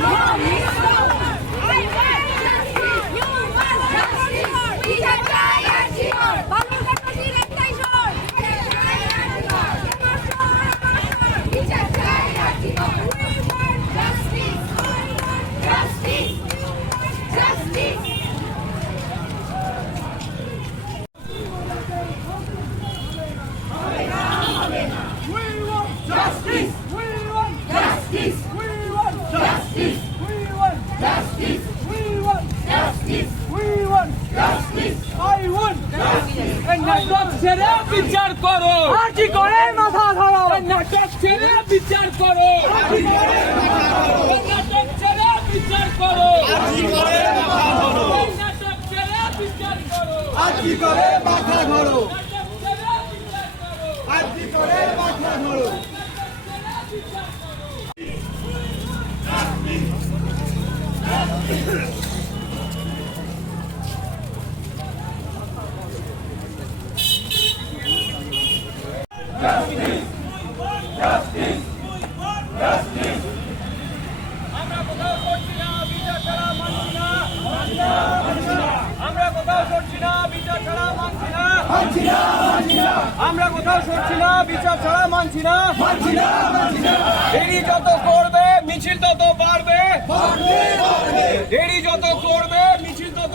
Mommy! justice. We want justice. I want justice. And নাটক ছেড়ে বিচার করো! আর কি করে? মাথা ধরো নাটক ছেড়ে বিচার করো! বিচার করো! মাথা ধরো নাটক কি করে? মাথা ধরো আমরা কোথাও সরছি না বিচার ছাড়া মানছি না। যত করবে মিছিল তত বাড়বে দেরি যত করবে মিছিল তত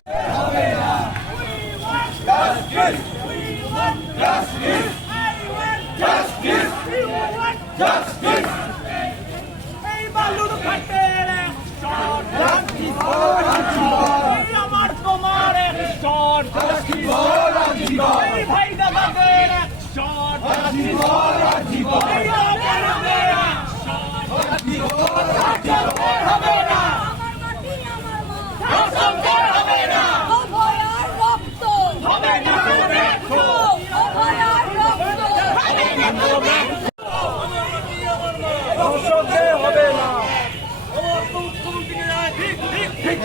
শট এই আমাদের হবে না আমার মাটি আমার মা ধর্ষণকার হবে না অভয়ার রক্ত হবে না দেখো অভয়ার রক্ত ধর্ষকদের হবে না আমার মুখ্যমন্ত্রী জানায় ঠিক ঠিক ঠিক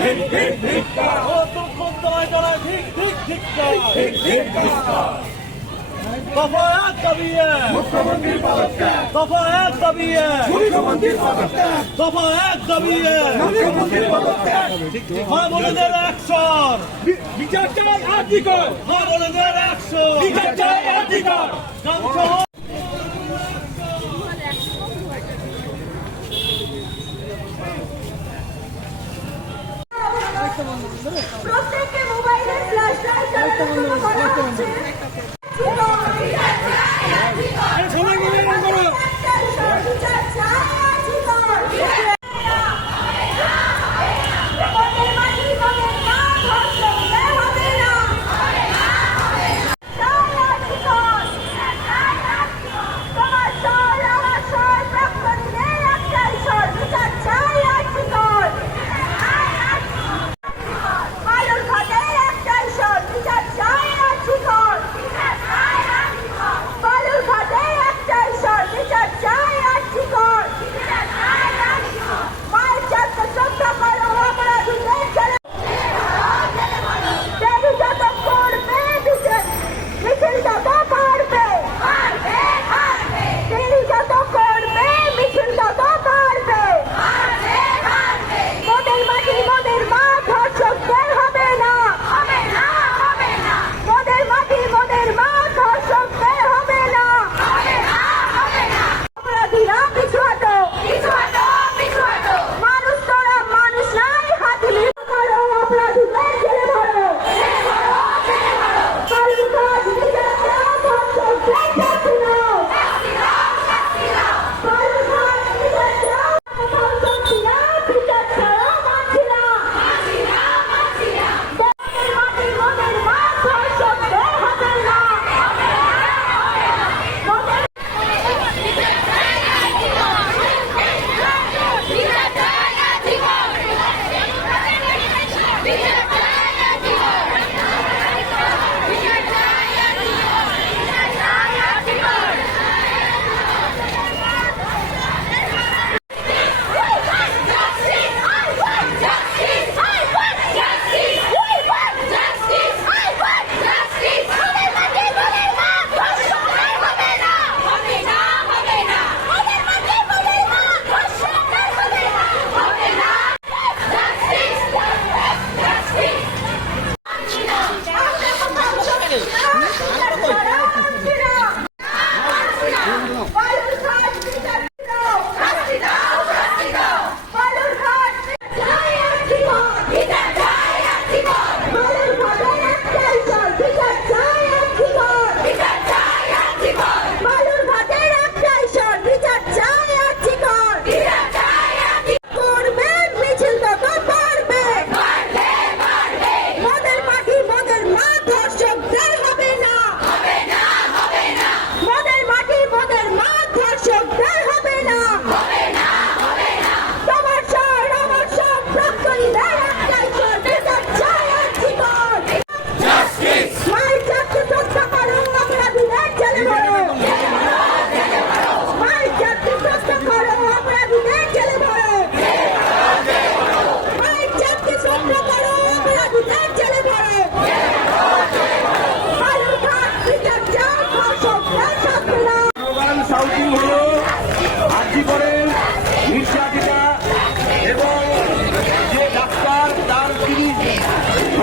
ঠিক ঠিক ঠিক ও মুখ্যমন্ত্রী জানায় ঠিক ঠিক ঠিক ঠিক ঠিক দফা এক দাবি মুখ্যমন্ত্রী দফা এক দাবি মুখ্যমন্ত্রী পদত্যাগ। দফা এক দাবি মুখ্যমন্ত্রী পদত্যাগ। মা বোনেদের অ্যাকশন বিচার চাই আর্টিকল মা বোনেদের অ্যাকশন বিচার চাই গামছা প্রত্যেককে মোবাইলে ফ্ল্যাশ লাইট করা হচ্ছে।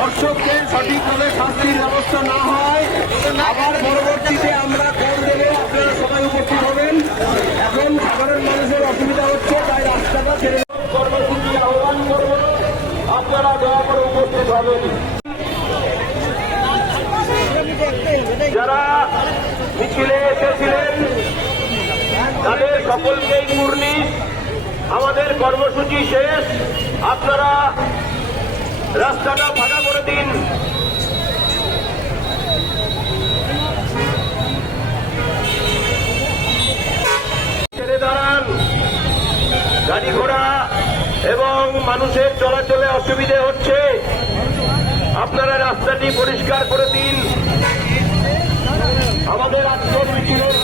সঠিকভাবে শাস্তির ব্যবস্থা না হয়, আবার পরবর্তীতে আমরা কর দেবো, আপনারা সবাই উপস্থিত হবেন। এখন সাধারণ মানুষের অসুবিধা হচ্ছে, তাই রাস্তাটা ছেড়ে কর্মসূচি আহ্বান করব। আপনারা দয়া করে উপস্থিত হবেন। যারা মিছিলে এসেছিলেন, তাদের সকলকেই কুর্নিশ। আমাদের কর্মসূচি শেষ। আপনারা রাস্তাটা ফাঁকা করে দিন। দাঁড়ান। গাড়ি ঘোড়া এবং মানুষের চলাচলে অসুবিধে হচ্ছে। আপনারা রাস্তাটি পরিষ্কার করে দিন। আমাদের আজকের মিছিলের